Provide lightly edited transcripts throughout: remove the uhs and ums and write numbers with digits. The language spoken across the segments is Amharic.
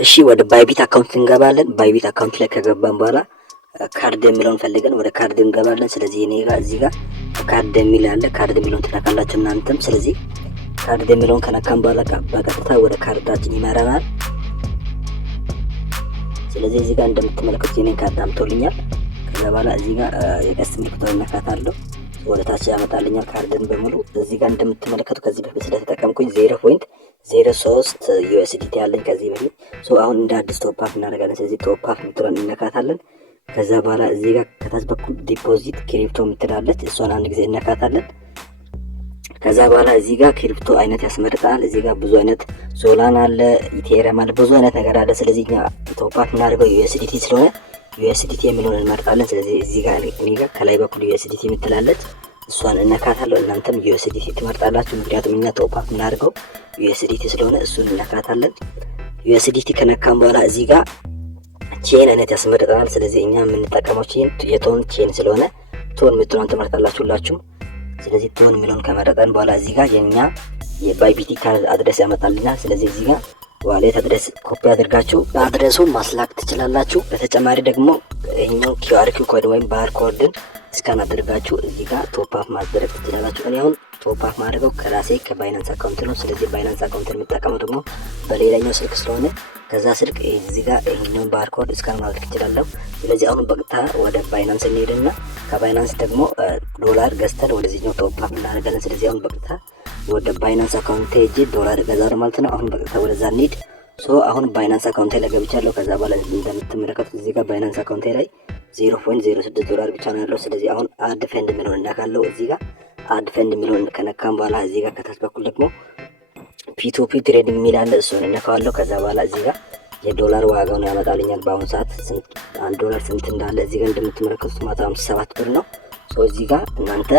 እሺ ወደ ባይቢት አካውንት እንገባለን። ባይቢት አካውንት ላይ ከገባን በኋላ ካርድ የሚለውን ፈልገን ወደ ካርድ እንገባለን። ስለዚህ እኔ ጋር እዚህ ጋር ካርድ የሚል አለ። ካርድ የሚለውን ትነካላችሁ እናንተም። ስለዚህ ካርድ የሚለውን ከነካን በኋላ በቀጥታ ወደ ካርዳችን ይመራናል። ስለዚህ እዚህ ጋር እንደምትመለከቱት የኔን ካርድ አምጥቶልኛል። ከዛ በኋላ እዚህ ጋር የቀስት ምልክቱን እነካታለሁ። ወደ ታች ያመጣልኛል ካርድን በሙሉ። እዚህ ጋር እንደምትመለከቱ ከዚህ በፊት ስለተጠቀምኩኝ 0.03 ዩኤስዲቲ ያለኝ ከዚህ በፊት አሁን እንደ አዲስ ቶፕ አፕ እናደርጋለን። ስለዚህ ቶፕ አፕ ምትለን እነካታለን። ከዛ በኋላ እዚህ ጋር ከታች በኩል ዲፖዚት ክሪፕቶ ምትላለች፣ እሷን አንድ ጊዜ እነካታለን። ከዛ በኋላ እዚህ ጋር ክሪፕቶ አይነት ያስመርጣል። እዚህ ጋር ብዙ አይነት ሶላና አለ፣ ኢቴሪየም አለ፣ ብዙ አይነት ነገር አለ። ስለዚህ እኛ ቶፕ አፕ እናደርገው ዩኤስዲቲ ስለሆነ ዩኤስዲቲ የሚለውን እንመርጣለን። ስለዚህ እዚህ ጋር እኔ ጋር ከላይ በኩል ዩኤስዲቲ ምትላለች፣ እሷን እነካታለሁ። እናንተም ዩኤስዲቲ ትመርጣላችሁ፣ ምክንያቱም እኛ ቶፕ አፕ እናደርገው ዩኤስዲቲ ስለሆነ እሱን እነካታለን። ዩኤስዲቲ ከነካም በኋላ እዚህ ጋር ቼን አይነት ያስመርጠናል። ስለዚህ እኛ የምንጠቀመው ቼን የቶን ቼን ስለሆነ ቶን ምትለውን ትመርጣላችሁ ሁላችሁም። ስለዚህ ቶን የሚለውን ከመረጠን በኋላ እዚህ ጋር የኛ የባይቢቲ ካርድ አድሬስ ያመጣልናል። ስለዚህ እዚህ ጋር ዋሌት አድሬስ ኮፒ አድርጋችሁ በአድሬሱ ማስላክ ትችላላችሁ። በተጨማሪ ደግሞ ይሄኛው ኪውአር ኮድ ወይም ባር ኮድን ስካን አድርጋችሁ እዚህ ጋር ቶፕ አፕ ማድረግ ትችላላችሁ። እኔ አሁን ቶፕ አፕ ማድረገው ከራሴ ከባይናንስ አካውንት ነው። ስለዚህ ባይናንስ አካውንትን የምጠቀመው ደግሞ በሌላኛው ስልክ ስለሆነ ከዛ ስልክ እዚህ ጋር ይሄኛውን ባር ኮድ ስካን ማድረግ ትችላለሁ። ስለዚህ አሁን በቀጥታ ወደ ባይናንስ እንሄድና ከባይናንስ ደግሞ ዶላር ገዝተን ወደዚህኛው ቶፕ አፕ እናደርጋለን። ስለዚህ አሁን በቀጥታ ወደ ባይናንስ አካውንት ሄጄ ዶላር እገዛለሁ ማለት ነው። አሁን በቀጥታ ወደዛ እንሂድ። አሁን ባይናንስ አካውንት ላይ ገብቻለሁ። ከዛ በኋላ እንደምትመለከቱት እዚህ ጋር ባይናንስ አካውንት ላይ 0.06 ዶላር ብቻ ነው ያለው። ስለዚህ አሁን አድ ፈንድ የሚለውን እናካለው። እዚህ ጋር አድ ፈንድ የሚለውን ከነካም በኋላ እዚህ ጋር ከታች በኩል ደግሞ ፒቱፒ ትሬዲንግ የሚል አለ፣ እሱን እነካዋለሁ። ከዛ በኋላ እዚህ ጋር የዶላር ዋጋውን ያመጣልኛል። በአሁኑ ሰዓት አንድ ዶላር ስንት እንዳለ እዚህ ጋር እንደምትመለከቱት 157 ብር ነው። እዚህ ጋር እናንተ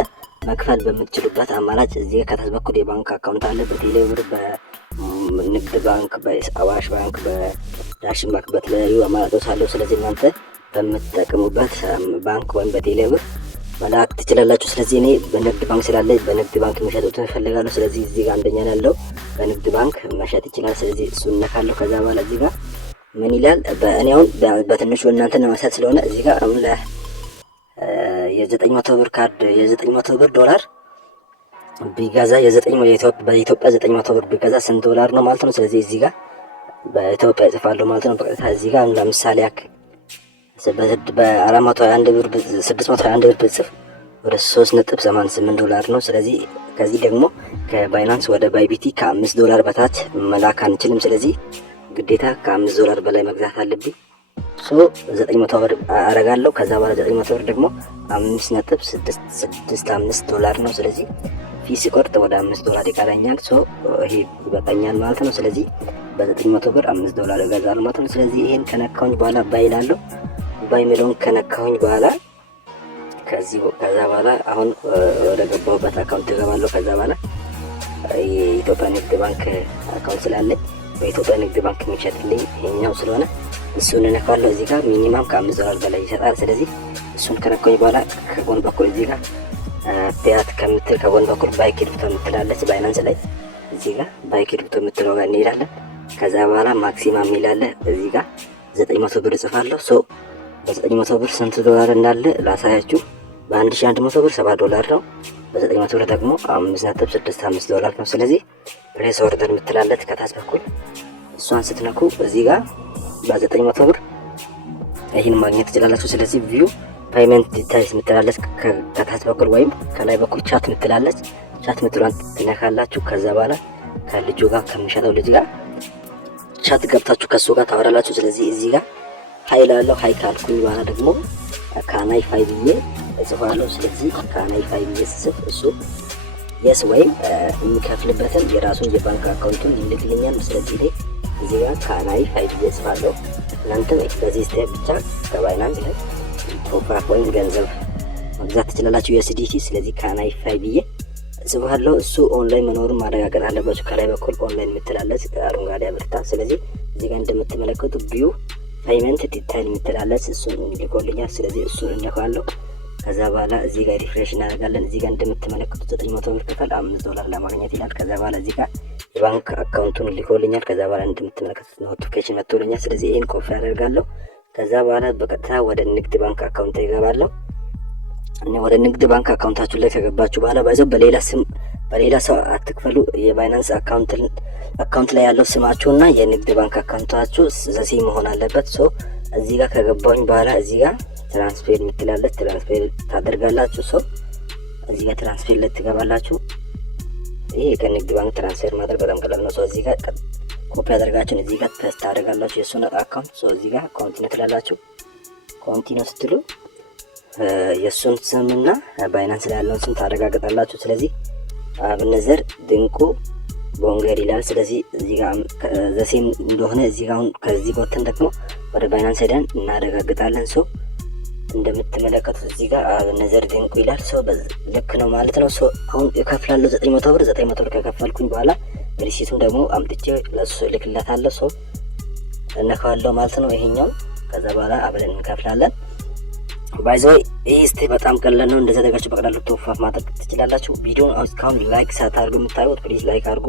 መክፈል በምትችሉበት አማራጭ እዚህ ጋር ከታች በኩል የባንክ አካውንት አለ። በቴሌብር፣ በንግድ ባንክ፣ በአዋሽ ባንክ፣ በዳሽን ባንክ በተለያዩ አማራጮች አለው። ስለዚህ እናንተ በምትጠቀሙበት ባንክ ወይም በቴሌብር መላክ ትችላላችሁ። ስለዚህ እኔ በንግድ ባንክ ስላለ በንግድ ባንክ የሚሸጡትን እፈልጋለሁ። ስለዚህ እዚህ ጋር አንደኛ ያለው በንግድ ባንክ መሸጥ ይችላል። ስለዚህ እሱን እነካለሁ። ከዛ በኋላ እዚህ ጋር ምን ይላል? እኔ አሁን በትንሹ እናንተን ለማሳት ስለሆነ እዚህ ጋር አሁን የ900 ብር ካርድ የ900 ብር ዶላር ቢገዛ በኢትዮጵያ 900 ብር ቢገዛ ስንት ዶላር ነው ማለት ነው። ስለዚህ እዚህ ጋር በኢትዮጵያ እጽፋለሁ ማለት ነው። በቀጥታ እዚህ ጋር ለምሳሌ ያክል በ421 ብር 621 ብር ብጽፍ ወደ 3.88 ዶላር ነው። ስለዚህ ከዚህ ደግሞ ከባይናንስ ወደ ባይቢቲ ከ5 ዶላር በታች መላክ አንችልም። ስለዚህ ግዴታ ከ5 ዶላር በላይ መግዛት አለብኝ። 900 ብር አረጋለሁ። ከዛ በኋላ 900 ብር ደግሞ 5.65 ዶላር ነው። ስለዚህ ፊስ ቆርጥ ወደ 5 ዶላር ይቀረኛል። ይሄ ይበቃኛል ማለት ነው። ስለዚህ በ900 ብር 5 ዶላር እገዛለሁ ማለት ነው። ስለዚህ ይሄን ከነካሁኝ በኋላ ባይ እላለሁ። ባይ የሚለውን ከነካሁኝ በኋላ ከዛ በኋላ አሁን ወደ ገባሁበት አካውንት እገባለሁ። ከዛ በኋላ የኢትዮጵያ ንግድ ባንክ አካውንት ስላለኝ በኢትዮጵያ ንግድ ባንክ የሚሸጥልኝ ይሄኛው ስለሆነ እሱን እነካለሁ። እዚህ ጋር ሚኒማም ከ5 ዶላር በላይ ይሰጣል። ስለዚህ እሱን ከነካሁኝ በኋላ ከጎን በኩል እዚህ ጋር ፒያት ከምትል ከጎን በኩል ባይ ክሪፕቶ የምትላለች ባይናንስ ላይ እዚህ ጋር ባይ ክሪፕቶ የምትለው ጋር እንሄዳለን። ከዛ በኋላ ማክሲማም የሚላለ እዚህ ጋር 900 ብር እጽፋለሁ። በ900 ብር ስንት ዶላር እንዳለ ላሳያችሁ። በ1100 ብር 7 ዶላር ነው። በ900 ብር ደግሞ 5.65 ዶላር ነው። ስለዚህ ፕሌስ ኦርደር የምትላለች ከታች በኩል እሷን ስትነኩ እዚህ ጋር በ900 ብር ይህን ማግኘት ትችላላችሁ። ስለዚህ ቪው ፔይመንት ዲታይልስ የምትላለች ከታች በኩል ወይም ከላይ በኩል ቻት የምትላለች ቻት የምትሏን ትነካላችሁ። ከዛ በኋላ ከልጁ ጋር ከሚሸጠው ልጅ ጋር ቻት ገብታችሁ ከሱ ጋር ታወራላችሁ። ስለዚህ እዚህ ጋር ሀይ ላለው ሀይ ካልኩኝ በኋላ ደግሞ ካናይ ፋይ ብዬ እጽፋለሁ። ስለዚህ ካናይ ፋይ ብዬ ስጽፍ እሱ የስ ወይም የሚከፍልበትን የራሱን የባንክ አካውንቱን ይልክልኛል። ስለዚህ እኔ እዚህ ጋር ካናይ ፋይ ብዬ እጽፋለሁ። እናንተም በዚህ ስቴፕ ብቻ ከባይናንስ ላይ ቶፕ አፕ ወይም ገንዘብ መግዛት ትችላላችሁ ዩኤስዲቲ። ስለዚህ ካናይ ፋይ ብዬ እጽፋለሁ። እሱ ኦንላይን መኖሩን ማረጋገጥ አለባችሁ። ከላይ በኩል ኦንላይን የምትላለች አረንጓዴ አብርታ። ስለዚህ እዚህ ጋር እንደምትመለከቱ ቪው ፔይመንት ዲታይል የምትላለች እሱን ልኮልኛል። ስለዚህ እሱን እነካለሁ። ከዛ በኋላ እዚህ ጋር ሪፍሬሽ እናደርጋለን። እዚህ ጋር እንደምትመለከቱት 900 ብር ክፈል 5 ዶላር ለማግኘት ይላል። ከዛ በኋላ እዚህ ጋር የባንክ አካውንቱን ልኮልኛል። ከዛ በኋላ እንደምትመለከቱት ኖቲፊኬሽን መጥቶልኛል። ስለዚህ ይሄን ኮፒ አደርጋለሁ። ከዛ በኋላ በቀጥታ ወደ ንግድ ባንክ አካውንት ይገባለሁ። ወደ ንግድ ባንክ አካውንታችሁ ላይ ከገባችሁ በኋላ ባይዘው በሌላ ሰው አትክፈሉ። የባይናንስ አካውንት ላይ ያለው ስማችሁና የንግድ ባንክ አካውንታችሁ ዘሴ መሆን አለበት። ሶ እዚህ ጋር ከገባሁኝ በኋላ እዚህ ጋር ትራንስፌር የምትላለች ትራንስፌር ታደርጋላችሁ። ሶ እዚህ ጋር ትራንስፌር ላይ ትገባላችሁ። ይሄ ከንግድ ባንክ ትራንስፌር ማድረግ በጣም ቀላል ነው። ሶ እዚህ ጋር ኮፒ አድርጋችሁ እዚህ ጋር ፔስት ታደርጋላችሁ የሱን አካውንት። ሶ እዚህ ጋር ኮንቲኒው ትላላችሁ። ኮንቲኒው ስትሉ የሱን ስምና ባይናንስ ላይ ያለውን ስም ታረጋግጣላችሁ። ስለዚህ አብነዘር ድንቁ ቦንገር ይላል። ስለዚህ እዚህ ጋር ዘሴም እንደሆነ እዚህ ጋር አሁን ከዚህ ወጥተን ደግሞ ወደ ባይናንስ ሄደን እናረጋግጣለን። ሶ እንደምትመለከቱት እዚህ ጋር አብነዘር ድንቁ ይላል። ሶ ልክ ነው ማለት ነው። ሶ አሁን እከፍላለሁ 900 ብር። 900 ብር ከከፈልኩኝ በኋላ ሪሲቱን ደግሞ አምጥቼ ለሱ ልክለታለሁ። ሶ እነካዋለሁ ማለት ነው ይሄኛው። ከዛ በኋላ አብረን እንከፍላለን። ባይዘው ይህ ስቴፕ በጣም ቀላል ነው። እንደዛ አድርጋችሁ በቀላሉ ቶፕ ማድረግ ትችላላችሁ። ቪዲዮውን እስካሁን ላይክ ሳታደርጉ የምታዩት ፕሊዝ ላይክ አድርጉ።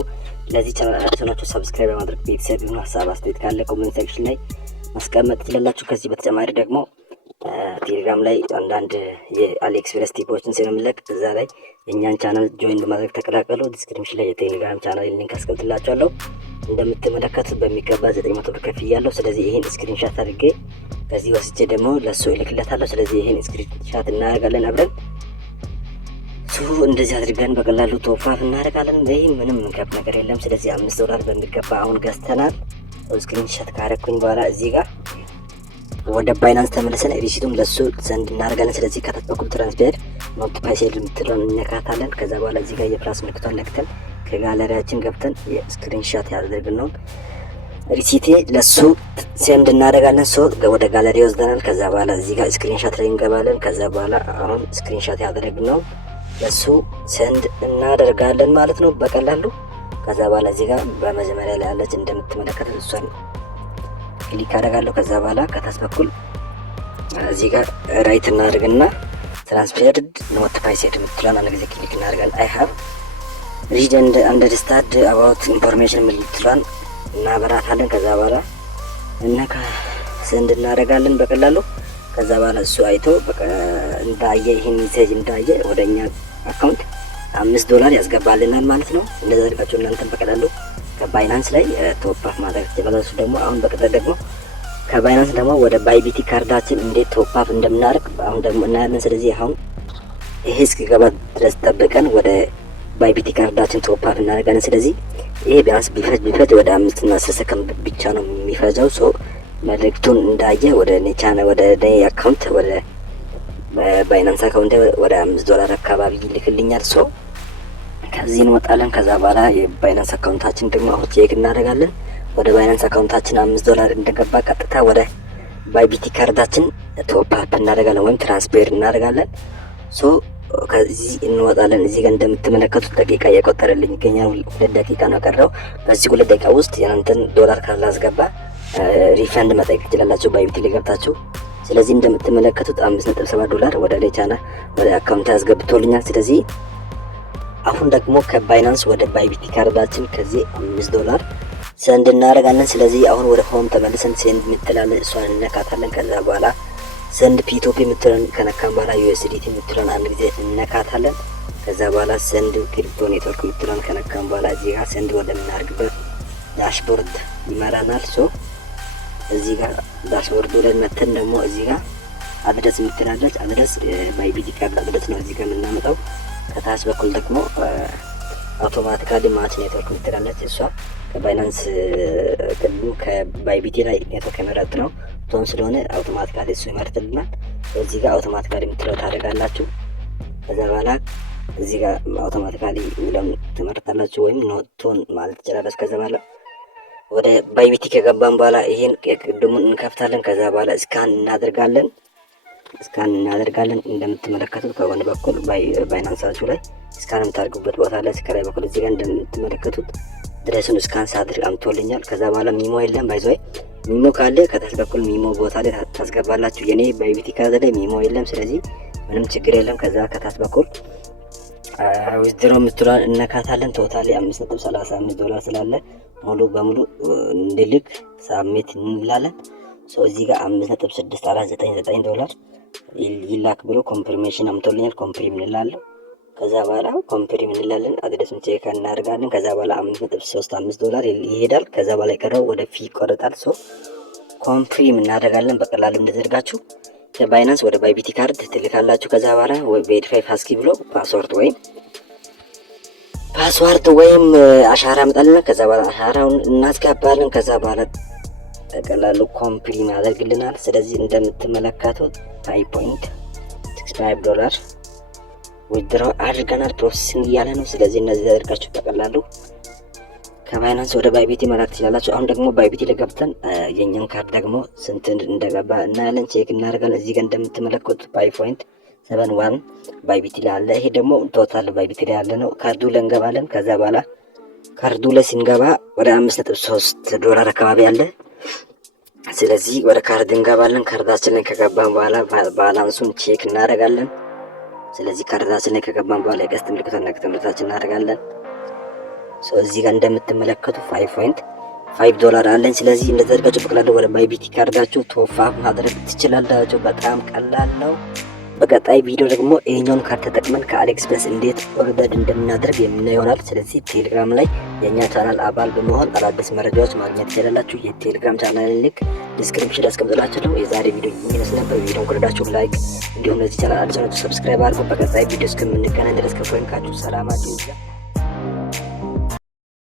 ለዚህ ቻናል አዲስ ናችሁ ሰብስክራይብ በማድረግ ቤተሰብ ይሁኑ። ሀሳብ አስተያየት ካለ ኮሜንት ሴክሽን ላይ ማስቀመጥ ትችላላችሁ። ከዚህ በተጨማሪ ደግሞ ቴሌግራም ላይ አንዳንድ የአሊኤክስፕረስ ቲፖችን ስለምለቅ እዛ ላይ የእኛን ቻናል ጆይን በማድረግ ተቀላቀሉ። ዲስክሪፕሽን ላይ የቴሌግራም ቻናል ሊንክ አስቀምጥላችኋለሁ። እንደምትመለከቱት በሚገባ 900 ብር ከፍያለሁ። ስለዚህ ይሄን ስክሪንሻት አድርጌ ከዚህ ወስጄ ደግሞ ለሱ እልክለታለሁ። ስለዚህ ይሄን ስክሪንሻት እናደርጋለን አብረን እንደዚህ አድርገን በቀላሉ ቶፕ እናደርጋለን። ይህ ምንም የሚከብድ ነገር የለም። ስለዚህ $5 በሚገባ አሁን ገዝተናል። ስክሪንሻት ካረኩኝ በኋላ እዚህ ጋር ወደ ባይናንስ ተመልሰን ሪሲቱም ለሱ ዘንድ እናደርጋለን። ስለዚህ ከታች በኩል ትራንስፌር ኖቲፋይ ሴል የምትለውን እነካታለን። ከዛ በኋላ እዚህ ጋር የፕላስ ምልክቷን ነክተን ከጋለሪያችን ገብተን የስክሪንሻት ያደርግነውን ሪሲቴ ለሱ ሴንድ እናደርጋለን። ሶ ወደ ጋለሪ ወስደናል። ከዛ በኋላ እዚህ ጋር ስክሪንሻት ላይ እንገባለን። ከዛ በኋላ አሁን ስክሪንሻት ያደረግነው ለሱ ሴንድ እናደርጋለን ማለት ነው በቀላሉ። ከዛ በኋላ እዚህ ጋር በመጀመሪያ ላይ ያለች እንደምትመለከቱት እሷን ክሊክ አደርጋለሁ። ከዛ በኋላ ከታች በኩል እዚህ ጋር ራይት እናደርግና ትራንስፌርድ ኖቲፋይ ሴት የምትለውን አንድ ጊዜ ክሊክ እናደርጋለን። አይ ሃቭ ሪድ ኤንድ አንደርስታንድ አባውት ኢንፎርሜሽን የምትለውን እናበራታለን። ከዛ በኋላ ሴንድ እናደርጋለን በቀላሉ። ከዛ በኋላ እሱ አይቶ እንዳየ ይሄን ሜሴጅ እንዳየ ወደኛ አካውንት $5 ያስገባልናል ማለት ነው። እንደዛ አድርጋችሁ እናንተም በቀላሉ ከባይናንስ ላይ ቶፕ አፕ ማድረግ ትችላላችሁ። ደግሞ አሁን በቀጥታ ደግሞ ከባይናንስ ደግሞ ወደ ባይቢቲ ካርዳችን እንዴት ቶፕ አፕ እንደምናደርግ አሁን ደግሞ እናያለን። ስለዚህ አሁን ይሄ እስኪገባ ድረስ ጠብቀን ወደ ባይቢቲ ካርዳችን ቶፕ አፕ እናደርጋለን። ስለዚህ ይሄ ቢያንስ ቢፈጅ ወደ 5 እና 10 ሰከንድ ብቻ ነው የሚፈጀው። ሶ መልእክቱን እንዳየ ወደ ኔቻና ወደ ኔ አካውንት ወደ ባይናንስ አካውንት ወደ $5 አካባቢ ይልክልኛል። ሶ ከዚህ እንወጣለን። ከዛ በኋላ የባይናንስ አካውንታችን ደግሞ አሁን ቼክ እናደርጋለን። ወደ ባይናንስ አካውንታችን $5 እንደገባ ቀጥታ ወደ ባይቢቲ ካርዳችን ቶፕ አፕ እናደርጋለን ወይም ትራንስፌር እናደርጋለን። ሶ ከዚህ እንወጣለን። እዚህ ጋር እንደምትመለከቱት ደቂቃ እየቆጠረልኝ ይገኛል። 2 ደቂቃ ነው ቀረው። በዚህ 2 ደቂቃ ውስጥ የናንተን ዶላር ካላስገባ ሪፈንድ መጠየቅ ትችላላችሁ ባይቢቲ ላይ ገብታችሁ። ስለዚህ እንደምትመለከቱት $5.7 ወደ ሌቻና ወደ አካውንት ያስገብቶልኛል። ስለዚህ አሁን ደግሞ ከባይናንስ ወደ ባይቢቲ ካርዳችን ከዚህ $5 ሴንድ እናደርጋለን። ስለዚህ አሁን ወደ ሆም ተመልሰን ሴንድ የምትላለን እሷን እነካታለን። ከዛ በኋላ ሴንድ ፒቶፒ የምትለን ከነካን በኋላ USDT የምትለን አንድ ጊዜ እነካታለን። ከዛ በኋላ ሴንድ ክሪፕቶ ኔትወርክ የምትለን ከነካን በኋላ እዚህ ጋር ሴንድ ወደምናደርግበት ዳሽቦርድ ይመራናል። ሶ እዚህ ጋር ዳሽቦርዱ ላይ መተን ደግሞ እዚህ ጋር አድረስ የምትላለች አድረስ ባይቢቲ ካርድ አድረስ ነው እዚህ ጋር የምናመጣው። ከታች በኩል ደግሞ አውቶማቲካሊ ማች ኔትወርክ የምትላለች እሷ ከባይናንስ ቅድም ከባይቢቲ ላይ ኔትወርክ የመረጥ ነው ቶን ስለሆነ አውቶማቲካሊ እሱ ይመርጥልናል። እዚህ ጋር አውቶማቲካሊ የምትለው ታደርጋላችሁ። ከዛ በኋላ እዚህ ጋር አውቶማቲካሊ የሚለውን ትመርጣላችሁ ወይም ኖቶን ማለት ትችላለች። ከዛ በኋላ ወደ ባይቢቲ ከገባን በኋላ ይሄን ቅድሙን እንከፍታለን። ከዛ በኋላ ስካን እናደርጋለን። እንደምትመለከቱት ከጎን በኩል ባይናንሳችሁ ላይ ስካን የምታደርጉበት ቦታ ላይ ከላይ በኩል እዚህ ጋር እንደምትመለከቱት ድረሱን ስካን ሳድርግ አምቶልኛል። ከዛ በኋላ ሚሞ የለም ባይዘይ ሚሞ ካለ ከታች በኩል ሚሞ ቦታ ላይ ታስገባላችሁ። የኔ ባይቢቲ ካርድ ላይ ሚሞ የለም፣ ስለዚህ ምንም ችግር የለም። ከዛ ከታች በኩል ዊዝድሮ የምትሏን እነካታለን። ቶታሊ $5.35 ስላለ ሙሉ በሙሉ እንድልክ ሳብሚት እንላለን። እዚህ ጋር $5.6499 ይላክ ብሎ ኮንፊርሜሽን አምቶልኛል። ኮንፊርም እንላለን። ከዛ በኋላ ኮንፊርም እንላለን። አድሬሱን ቼክ እናደርጋለን። ከዛ በኋላ $5.35 ይሄዳል። ከዛ በኋላ የቀረው ወደ ፊ ይቆረጣል። ኮንፊርም እናደርጋለን። በቀላሉ እንደዘርጋችሁ ከባይናንስ ወደ ባይቢቲ ካርድ ትልካላችሁ። ከዛ በኋላ ቬሪፋይ ፓስኪ ብሎ ፓስወርድ ወይም አሻራ መጣልና ከዛ በኋላ አሻራውን እናስገባለን። ከዛ በኋላ በቀላሉ ኮንፊርም ያደርግልናል። ስለዚህ እንደምትመለከቱት $5.65 ዊዝድሮ አድርገናል። ፕሮሰሲንግ እያለ ነው። ስለዚህ እነዚህ ያደርጋችሁ በቀላሉ ከባይናንስ ወደ ባይቢቲ መላክ ትችላላችሁ። አሁን ደግሞ ባይቢቲ ላይ ገብተን የኛን ካርድ ደግሞ ስንት እንደገባ እናያለን። ቼክ እናደርጋለን። እዚህ ጋር እንደምትመለከቱት $5.71 ባይቢቲ ላይ አለ። ይሄ ደግሞ ቶታል ባይቢቲ ላይ ያለ ነው። ካርዱ ላይ እንገባለን። ከዛ በኋላ ካርዱ ላይ ሲንገባ ወደ $5.3 አካባቢ አለ። ስለዚህ ወደ ካርድ እንገባለን። ካርዳችን ላይ ከገባን በኋላ ባላንሱን ቼክ እናደርጋለን። ስለዚህ ካርዳችን ላይ ከገባን በኋላ የቀስት ምልክቱን ነክተን እናደርጋለን። እዚህ ጋር እንደምትመለከቱ $5.5 አለን። ስለዚህ እንደዘርጋችሁ በቀላሉ ወደ ባይቢቲ ካርዳችሁ ቶፕ አፕ ማድረግ ትችላላችሁ። በጣም ቀላል ነው። በቀጣይ ቪዲዮ ደግሞ ይሄኛውን ካርድ ተጠቅመን ከአሊኤክስፕረስ እንዴት ኦርደር እንደምናደርግ የምናየው ይሆናል። ስለዚህ ቴሌግራም ላይ የኛ ቻናል አባል በመሆን አዳዲስ መረጃዎች ማግኘት ትችላላችሁ። የቴሌግራም ቻናል ሊንክ ዲስክሪፕሽን አስቀምጥላችኋለሁ። የዛሬ ቪዲዮ ይመስል ነበር። ቪዲዮውን ከወደዳችሁ ላይክ፣ እንዲሁም ለዚህ ቻናል አዲስ ናችሁ ሰብስክራይብ አድርጉ። በቀጣይ ቪዲዮ እስከምንገናኝ ድረስ ከፍሬንካችሁ ሰላማችሁ ይብዛ።